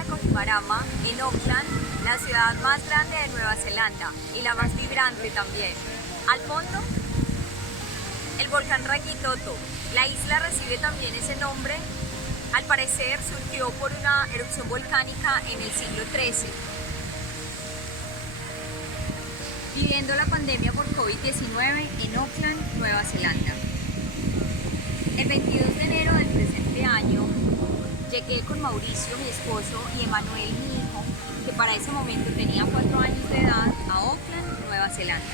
de Coquimarama, en Auckland, la ciudad más grande de Nueva Zelanda y la más vibrante también. Al fondo, el volcán Rangitoto. La isla recibe también ese nombre. Al parecer surgió por una erupción volcánica en el siglo XIII. Viviendo la pandemia por COVID-19 en Auckland, Nueva Zelanda. El 22 de enero del presente año llegué con Mauricio, mi esposo, y Emanuel, mi hijo, que para ese momento tenía 4 años de edad, a Auckland, Nueva Zelanda.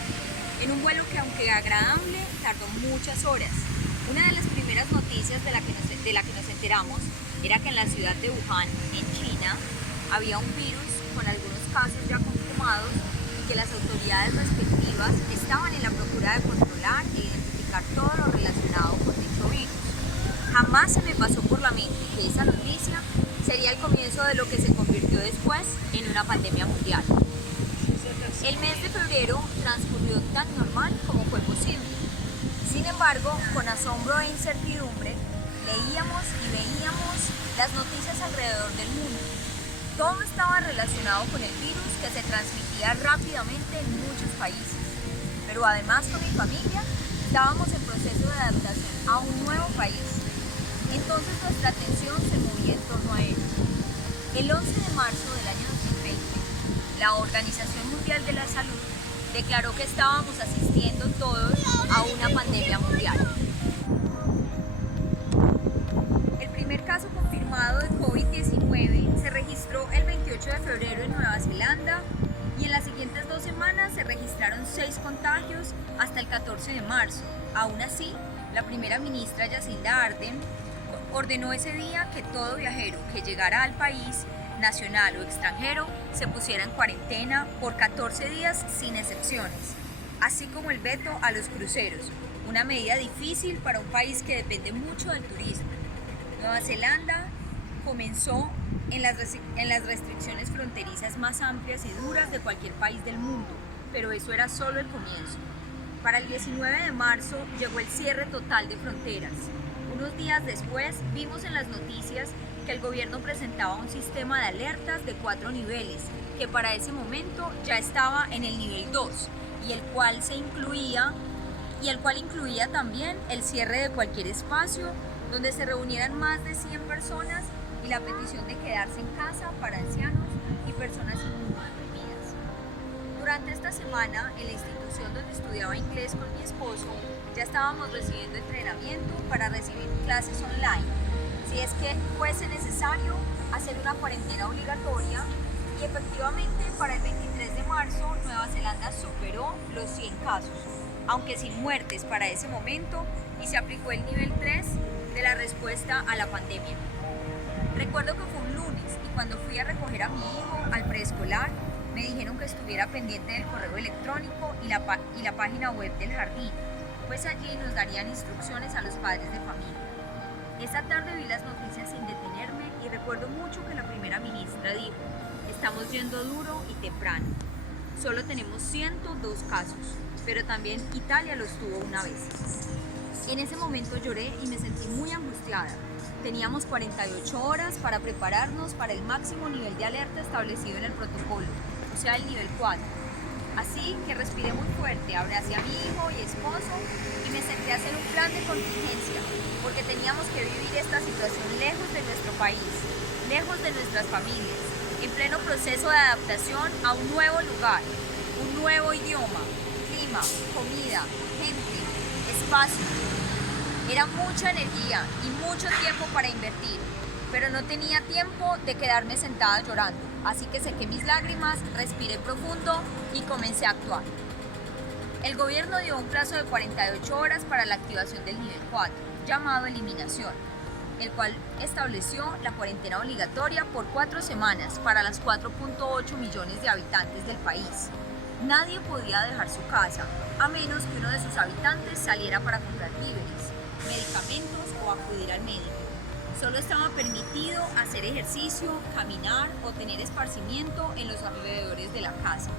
En un vuelo que, aunque agradable, tardó muchas horas. Una de las primeras noticias de la que nos enteramos era que en la ciudad de Wuhan, en China, había un virus con algunos casos ya confirmados y que las autoridades respectivas estaban en la procura de controlar e identificar todo lo relacionado con dicho virus. Jamás se me pasó por la mente que esa noticia sería el comienzo de lo que se convirtió después en una pandemia mundial. El mes de febrero transcurrió tan normal como fue posible. Sin embargo, con asombro e incertidumbre, leíamos y veíamos las noticias alrededor del mundo. Todo estaba relacionado con el virus que se transmitía rápidamente en muchos países. Pero además, con mi familia estábamos en proceso de adaptación a un nuevo país. Entonces nuestra atención se movía en torno a él. El 11 de marzo del año 2020, la Organización Mundial de la Salud declaró que estábamos asistiendo todos a una pandemia mundial. El primer caso confirmado de COVID-19 se registró el 28 de febrero en Nueva Zelanda y en las siguientes 2 semanas se registraron 6 contagios hasta el 14 de marzo. Aún así, la primera ministra Jacinda Ardern ordenó ese día que todo viajero que llegara al país, nacional o extranjero, se pusiera en cuarentena por 14 días sin excepciones, así como el veto a los cruceros, una medida difícil para un país que depende mucho del turismo. Nueva Zelanda comenzó en las restricciones fronterizas más amplias y duras de cualquier país del mundo, pero eso era solo el comienzo. Para el 19 de marzo llegó el cierre total de fronteras. Unos días después vimos en las noticias que el gobierno presentaba un sistema de alertas de 4 niveles, que para ese momento ya estaba en el nivel 2 y el cual incluía también el cierre de cualquier espacio donde se reunieran más de 100 personas y la petición de quedarse en casa para ancianos y personas inmunodeprimidas. Durante esta semana, en la institución donde estudiaba inglés con mi esposo, ya estábamos recibiendo entrenamiento para recibir clases online, si es que fuese necesario hacer una cuarentena obligatoria, y efectivamente para el 23 de marzo Nueva Zelanda superó los 100 casos, aunque sin muertes para ese momento, y se aplicó el nivel 3 de la respuesta a la pandemia. Recuerdo que fue un lunes y cuando fui a recoger a mi hijo al preescolar, me dijeron que estuviera pendiente del correo electrónico y la página web del jardín, pues allí nos darían instrucciones a los padres de familia. Esa tarde vi las noticias sin detenerme y recuerdo mucho que la primera ministra dijo: estamos yendo duro y temprano. Solo tenemos 102 casos, pero también Italia los tuvo una vez. En ese momento lloré y me sentí muy angustiada. Teníamos 48 horas para prepararnos para el máximo nivel de alerta establecido en el protocolo, o sea, el nivel 4. Así que respiré muy fuerte, abracé a mi hijo y esposo y me senté a hacer un plan de contingencia, porque teníamos que vivir esta situación lejos de nuestro país, lejos de nuestras familias, en pleno proceso de adaptación a un nuevo lugar, un nuevo idioma, clima, comida, gente, espacio. Era mucha energía y mucho tiempo para invertir, pero no tenía tiempo de quedarme sentada llorando, así que sequé mis lágrimas, respiré profundo y comencé a actuar. El gobierno dio un plazo de 48 horas para la activación del nivel 4, llamado eliminación, el cual estableció la cuarentena obligatoria por 4 semanas para las 4.8 millones de habitantes del país. Nadie podía dejar su casa, a menos que uno de sus habitantes saliera para comprar víveres, medicamentos o acudir al médico. Solo estaba permitido hacer ejercicio, caminar o tener esparcimiento en los alrededores de la casa.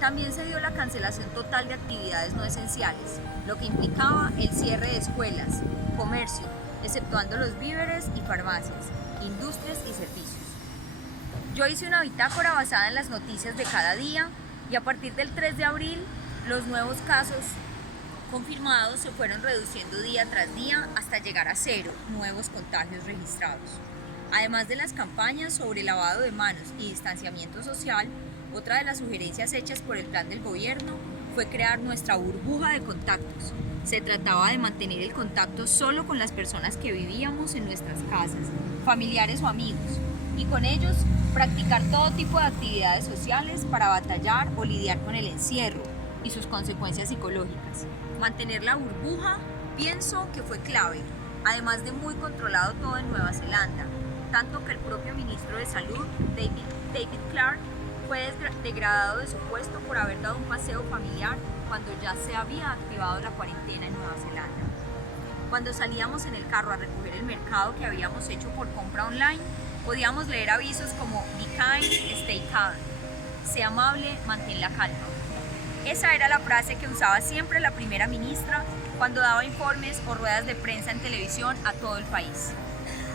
También se dio la cancelación total de actividades no esenciales, lo que implicaba el cierre de escuelas, comercio, exceptuando los víveres y farmacias, industrias y servicios. Yo hice una bitácora basada en las noticias de cada día y a partir del 3 de abril los nuevos casos confirmados se fueron reduciendo día tras día hasta llegar a 0 nuevos contagios registrados. Además de las campañas sobre lavado de manos y distanciamiento social, otra de las sugerencias hechas por el plan del gobierno fue crear nuestra burbuja de contactos. Se trataba de mantener el contacto solo con las personas que vivíamos en nuestras casas, familiares o amigos, y con ellos practicar todo tipo de actividades sociales para batallar o lidiar con el encierro y sus consecuencias psicológicas. Mantener la burbuja, pienso que fue clave, además de muy controlado todo en Nueva Zelanda, tanto que el propio ministro de Salud, David Clark, fue degradado de su puesto por haber dado un paseo familiar cuando ya se había activado la cuarentena en Nueva Zelanda. Cuando salíamos en el carro a recoger el mercado que habíamos hecho por compra online, podíamos leer avisos como "Be kind, stay calm", sea amable, mantén la calma. Esa era la frase que usaba siempre la primera ministra cuando daba informes o ruedas de prensa en televisión a todo el país.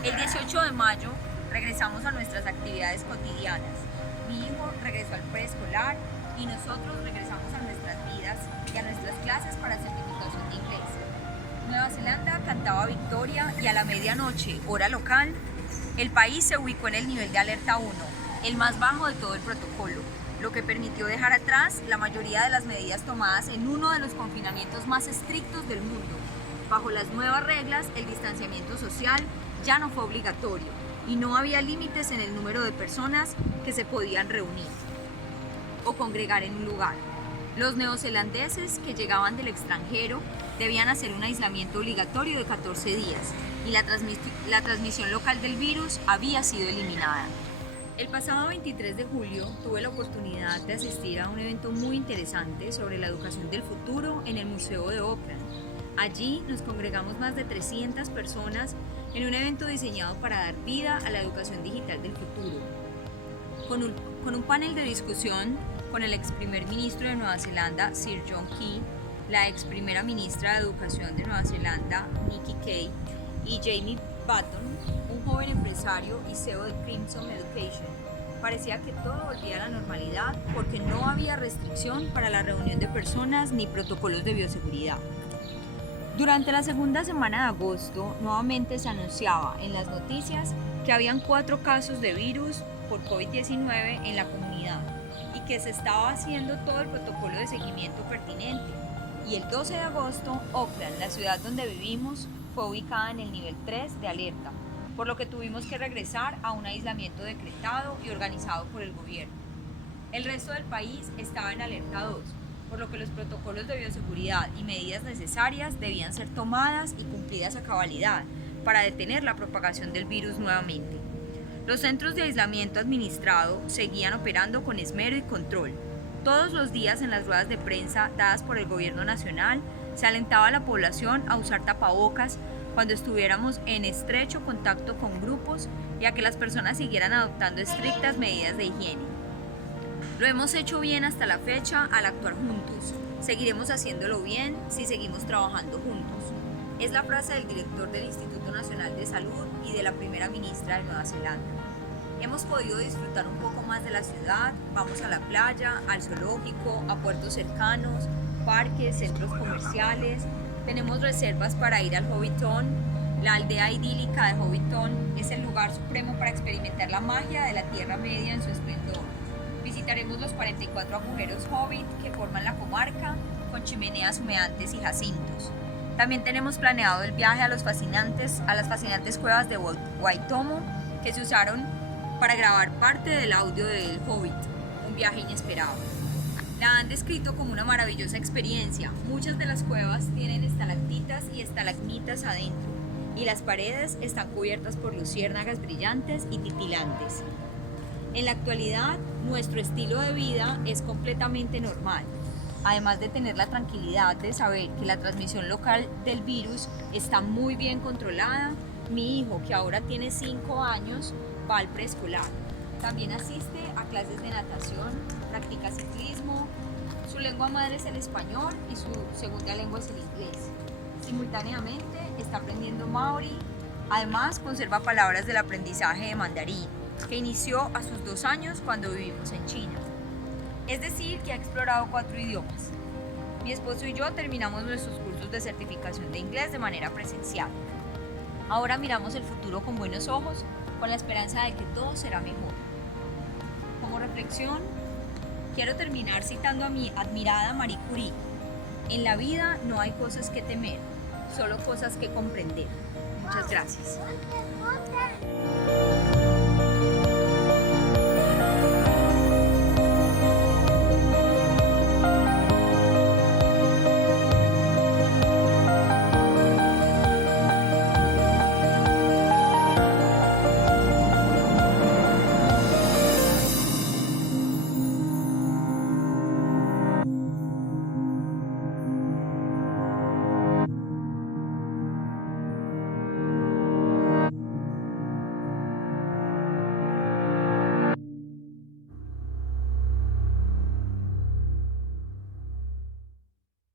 El 18 de mayo regresamos a nuestras actividades cotidianas. Mi hijo regresó al preescolar y nosotros regresamos a nuestras vidas y a nuestras clases para certificación de inglés. Nueva Zelanda cantaba victoria y a la medianoche, hora local, el país se ubicó en el nivel de alerta 1, el más bajo de todo el protocolo, lo que permitió dejar atrás la mayoría de las medidas tomadas en uno de los confinamientos más estrictos del mundo. Bajo las nuevas reglas, el distanciamiento social ya no fue obligatorio y no había límites en el número de personas que se podían reunir o congregar en un lugar. Los neozelandeses que llegaban del extranjero debían hacer un aislamiento obligatorio de 14 días y la transmisión local del virus había sido eliminada. El pasado 23 de julio tuve la oportunidad de asistir a un evento muy interesante sobre la educación del futuro en el Museo de Auckland. Allí nos congregamos más de 300 personas en un evento diseñado para dar vida a la educación digital del futuro. Con un panel de discusión con el ex primer ministro de Nueva Zelanda, Sir John Key, la ex primera ministra de Educación de Nueva Zelanda, Nikki Kaye, y Jamie Button, un joven empresario y CEO de Crimson Education. Parecía que todo volvía a la normalidad porque no había restricción para la reunión de personas ni protocolos de bioseguridad. Durante la segunda semana de agosto, nuevamente se anunciaba en las noticias que habían 4 casos de virus por COVID-19 en la comunidad y que se estaba haciendo todo el protocolo de seguimiento pertinente. Y el 12 de agosto, Auckland, la ciudad donde vivimos, fue ubicada en el nivel 3 de alerta, por lo que tuvimos que regresar a un aislamiento decretado y organizado por el gobierno. El resto del país estaba en alerta 2, por lo que los protocolos de bioseguridad y medidas necesarias debían ser tomadas y cumplidas a cabalidad para detener la propagación del virus nuevamente. Los centros de aislamiento administrado seguían operando con esmero y control. Todos los días en las ruedas de prensa dadas por el gobierno nacional se alentaba a la población a usar tapabocas cuando estuviéramos en estrecho contacto con grupos y a que las personas siguieran adoptando estrictas medidas de higiene. Lo hemos hecho bien hasta la fecha al actuar juntos. Seguiremos haciéndolo bien si seguimos trabajando juntos. Es la frase del director del Instituto Nacional de Salud y de la primera ministra de Nueva Zelanda. Hemos podido disfrutar un poco más de la ciudad, vamos a la playa, al zoológico, a puertos cercanos, parques, centros comerciales. Tenemos reservas para ir al Hobbiton. La aldea idílica de Hobbiton es el lugar supremo para experimentar la magia de la Tierra Media en su esplendor. Visitaremos los 44 agujeros Hobbit que forman la comarca, con chimeneas humeantes y jacintos. También tenemos planeado el viaje a las fascinantes cuevas de Waitomo, que se usaron para grabar parte del audio del Hobbit, un viaje inesperado. La han descrito como una maravillosa experiencia. Muchas de las cuevas tienen estalactitas y estalagmitas adentro, y las paredes están cubiertas por luciérnagas brillantes y titilantes. En la actualidad, nuestro estilo de vida es completamente normal. Además de tener la tranquilidad de saber que la transmisión local del virus está muy bien controlada, mi hijo, que ahora tiene 5 años, va al preescolar. También asiste a clases de natación, practica ciclismo, su lengua madre es el español y su segunda lengua es el inglés. Simultáneamente está aprendiendo maorí, además conserva palabras del aprendizaje de mandarín. que inició a sus 2 años cuando vivimos en China. Es decir, que ha explorado 4 idiomas. Mi esposo y yo terminamos nuestros cursos de certificación de inglés de manera presencial. Ahora miramos el futuro con buenos ojos, con la esperanza de que todo será mejor. Como reflexión, quiero terminar citando a mi admirada Marie Curie. En la vida no hay cosas que temer, solo cosas que comprender. Muchas gracias.